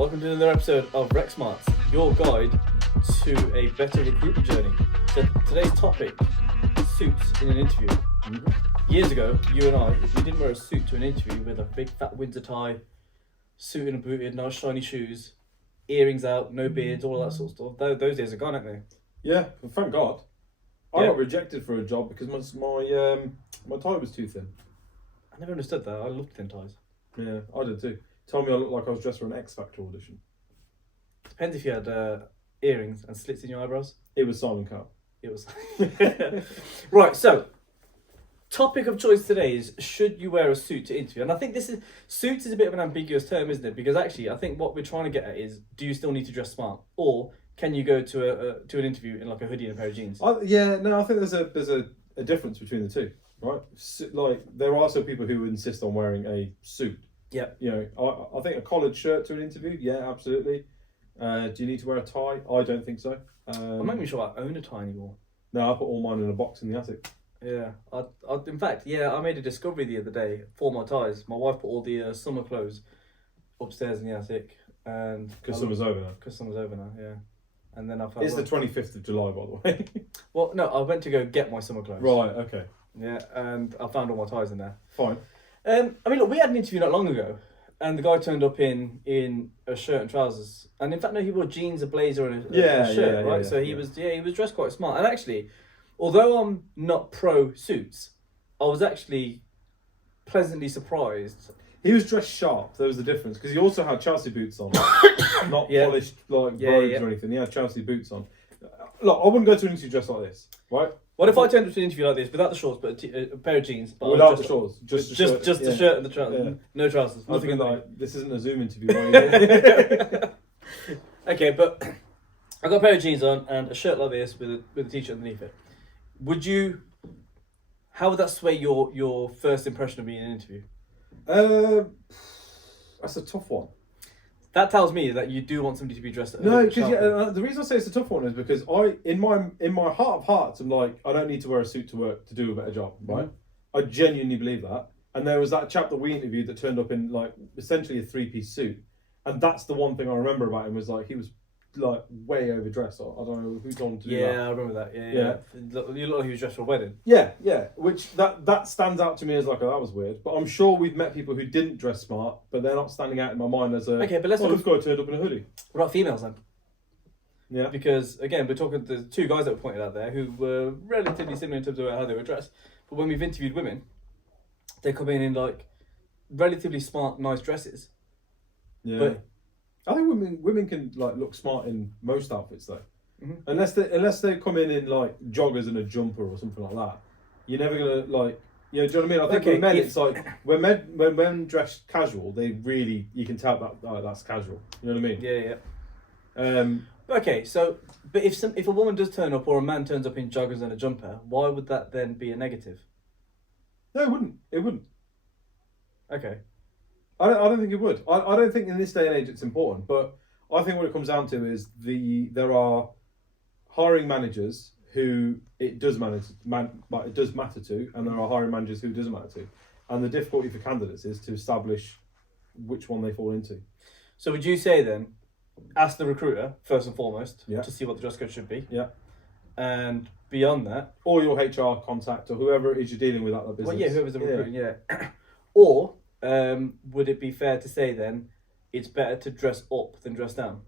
Welcome to another episode of SMARTS, your guide to a better recruitment journey. So today's topic, suits in an interview. Years ago, you and I, if we didn't wear a suit to an interview with a big fat Windsor tie, suited and booted, nice shiny shoes, earrings out, no beards, all that sort of stuff, those days are gone, aren't they? Yeah, well, thank God. I got rejected for a job because my tie was too thin. I never understood that. I loved thin ties. Yeah, I did too. Told me I looked like I was dressed for an X Factor audition. Depends if you had earrings and slits in your eyebrows. It was Simon Cowell. It was. Right, so topic of choice today is, should you wear a suit to interview? And I think suits is a bit of an ambiguous term, isn't it? Because actually, I think what we're trying to get at is, do you still need to dress smart, or can you go to an interview in like a hoodie and a pair of jeans? I think there's a difference between the two, right? Like there are also people who insist on wearing a suit. Yeah. You know, I think a collared shirt to an interview, yeah, absolutely. Do you need to wear a tie? I don't think so. I'm not even sure I own a tie anymore. No, I put all mine in a box in the attic. Yeah, in fact, I made a discovery the other day for my ties. My wife put all the summer clothes upstairs in the attic, and Because summer's over now. Because summer's over now, yeah. And then I found It's the 25th of July, by the way. Well, no, I went to go get my summer clothes. Right, okay. Yeah, and I found all my ties in there. Fine. I mean, look, we had an interview not long ago, and the guy turned up in a shirt and trousers, and in fact, no, he wore jeans, a blazer, and a shirt, right? So he was dressed quite smart. And actually, although I'm not pro suits, I was actually pleasantly surprised. He was dressed sharp. There was a difference because he also had Chelsea boots on, not polished like brogues or anything. He had Chelsea boots on. Look, I wouldn't go to an interview dressed like this, right? What if I turned up to an interview like this without the shorts, but a pair of jeans? But without the shorts, just the shirt and the trousers, no trousers. I was thinking like, this isn't a Zoom interview. Right? Okay, but I got a pair of jeans on and a shirt like this with a t-shirt underneath it. How would that sway your first impression of me in an interview? That's a tough one. That tells me that you do want somebody to be dressed. No, because the reason I say it's a tough one is because in my heart of hearts, I'm like, I don't need to wear a suit to work to do a better job, right? Mm-hmm. I genuinely believe that. And there was that chap that we interviewed that turned up in like essentially a 3-piece suit, and that's the one thing I remember about him was like he was like way overdressed. I don't know who told him to do that. Yeah, I remember that. Yeah. You look like he was dressed for a wedding. Yeah. Which that stands out to me as like, oh, that was weird. But I'm sure we've met people who didn't dress smart, but they're not standing out in my mind as a. Okay, but let's this guy turned up in a hoodie. What about females then? Yeah. Because again, we're talking the two guys that were pointed out there who were relatively similar in terms of how they were dressed. But when we've interviewed women, they come in like relatively smart, nice dresses. Yeah. But I think women can like look smart in most outfits though, unless they come in like joggers and a jumper or something like that. You're never gonna like, do you know what I mean? I think with men it's like when men dress casual, they really, you can tell that that's casual. You know what I mean? Yeah. Okay, so but if a woman does turn up or a man turns up in joggers and a jumper, why would that then be a negative? No, it wouldn't. It wouldn't. Okay. I don't think it would. I don't think in this day and age it's important, but I think what it comes down to is there are hiring managers who it does matter to, and there are hiring managers who it doesn't matter to, and the difficulty for candidates is to establish which one they fall into. So would you say then, ask the recruiter first and foremost to see what the dress code should be? Yeah. And beyond that, or your HR contact or whoever it is you're dealing with at that business. Well, yeah, whoever's the recruiting, Or would it be fair to say then it's better to dress up than dress down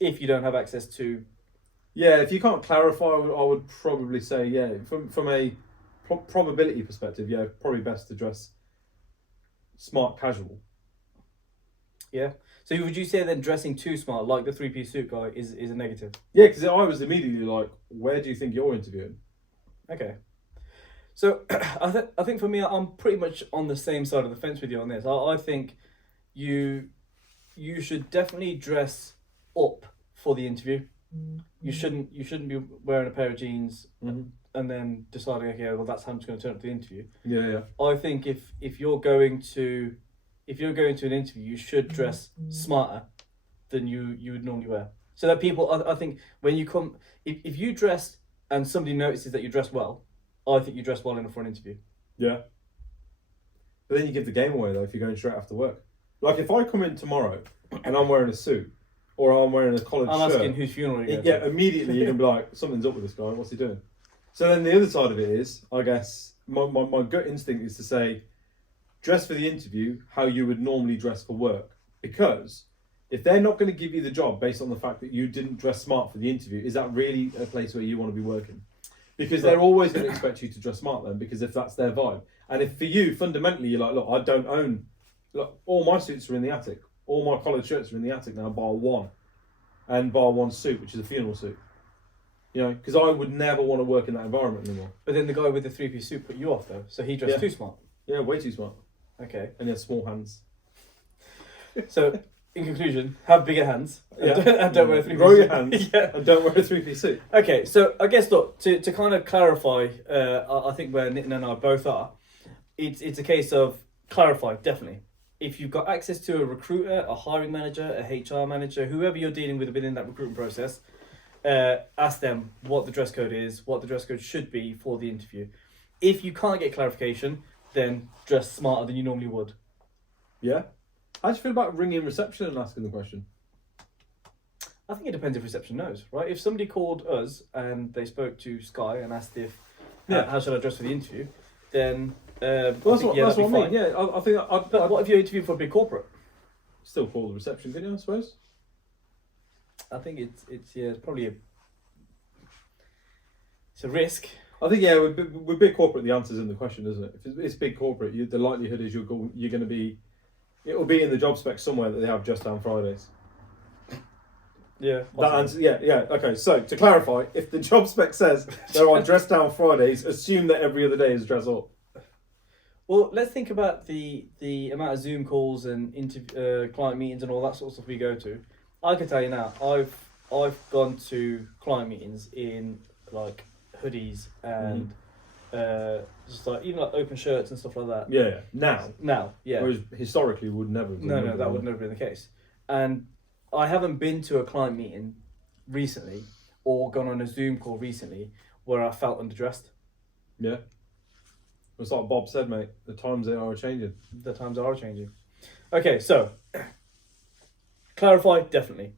if you don't have access to? Yeah, if you can't clarify, I would probably say from a probability perspective, probably best to dress smart casual. Yeah. So would you say then dressing too smart, like the 3-piece suit guy, is a negative? Yeah, because I was immediately like, where do you think you're interviewing? Okay. So I think for me, I'm pretty much on the same side of the fence with you on this. I think you should definitely dress up for the interview. You shouldn't be wearing a pair of jeans and then deciding, okay, well that's how I'm just going to turn up to the interview. Yeah. I think if you're going to an interview, you should dress smarter than you would normally wear. So that people, I think when you come, if you dress and somebody notices that you dress well, I think you dress well enough for an interview. Yeah. But then you give the game away though if you're going straight after work. Like if I come in tomorrow and I'm wearing a suit or I'm wearing a collared I'm shirt, asking whose funeral you're going yeah, to. immediately you can be like, something's up with this guy. What's he doing? So then the other side of it is, I guess, my gut instinct is to say, dress for the interview how you would normally dress for work. Because if they're not going to give you the job based on the fact that you didn't dress smart for the interview, is that really a place where you want to be working? Because they're always going to expect you to dress smart then, because if that's their vibe. And if for you, fundamentally, you're like, look, I don't own, look, all my suits are in the attic. All my collared shirts are in the attic now, bar one. And bar one suit, which is a funeral suit. You know, because I would never want to work in that environment anymore. But then the guy with the three-piece suit put you off though, so he dressed too smart. Yeah, way too smart. Okay. And he has small hands. So, in conclusion, have bigger hands. Yeah. And don't wear a three-piece Grow suit. your hands and don't wear a three-piece suit. Okay, so I guess, look, to kind of clarify, I think where Nitin and I both are, it's a case of clarify, definitely. If you've got access to a recruiter, a hiring manager, a HR manager, whoever you're dealing with within that recruitment process, ask them what the dress code is, what the dress code should be for the interview. If you can't get clarification, then dress smarter than you normally would. Yeah. How do you feel about ringing reception and asking the question? I think it depends if reception knows, right? If somebody called us and they spoke to Sky and asked if, how should I dress for the interview, then Well, that's what I mean. Yeah, I think But what if you're interviewing for a big corporate? Still call the reception, couldn't you, I suppose? I think it's probably it's a risk. I think, yeah, with big corporate, the answer's in the question, isn't it? If it's big corporate, the likelihood is you're going to be, it'll be in the job spec somewhere that they have just down Fridays. Yeah. That answer, yeah. Okay, so to clarify, if the job spec says there are dress down Fridays, assume that every other day is dress up. Well, let's think about the amount of Zoom calls and client meetings and all that sort of stuff we go to. I can tell you now, I've gone to client meetings in like hoodies and just like even like open shirts and stuff like that. Yeah. Now. Yeah. Whereas historically would never have been. No, that would never be the case. And I haven't been to a client meeting recently or gone on a Zoom call recently where I felt underdressed. Yeah. It's like Bob said, mate, the times they are changing. The times are changing. Okay, so clarify, definitely.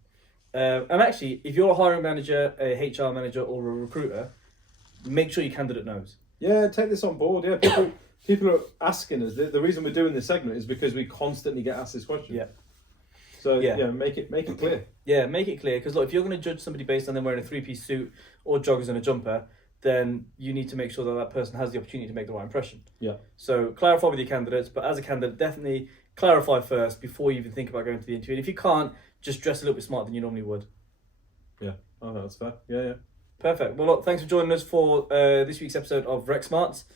And actually, if you're a hiring manager, a HR manager, or a recruiter, make sure your candidate knows. Yeah, take this on board. Yeah, people are asking us. The reason we're doing this segment is because we constantly get asked this question. Yeah. So make it clear. Yeah, make it clear, because look, if you're going to judge somebody based on them wearing a three-piece suit or joggers and a jumper, then you need to make sure that that person has the opportunity to make the right impression. Yeah. So clarify with your candidates, but as a candidate, definitely clarify first before you even think about going to the interview. And if you can't, just dress a little bit smarter than you normally would. Yeah. Oh, that's fair. Yeah. Perfect. Well, look, thanks for joining us for this week's episode of SMARTS,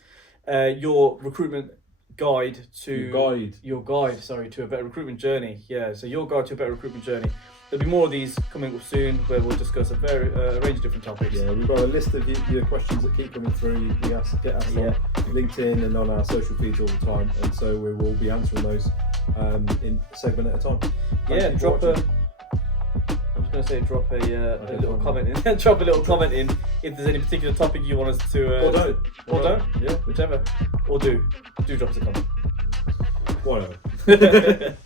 your recruitment guide to your guide to a better recruitment journey. Yeah, so your guide to a better recruitment journey. There'll be more of these coming up soon, where we'll discuss a range of different topics. Yeah, we've got a list of your questions that keep coming through. You get asked on LinkedIn and on our social feeds all the time, and so we will be answering those in a segment at a time. Drop a little comment in. Drop a little comment in if there's any particular topic you want us to. Or don't. Yeah, whichever. Or do drop us a comment. Whatever.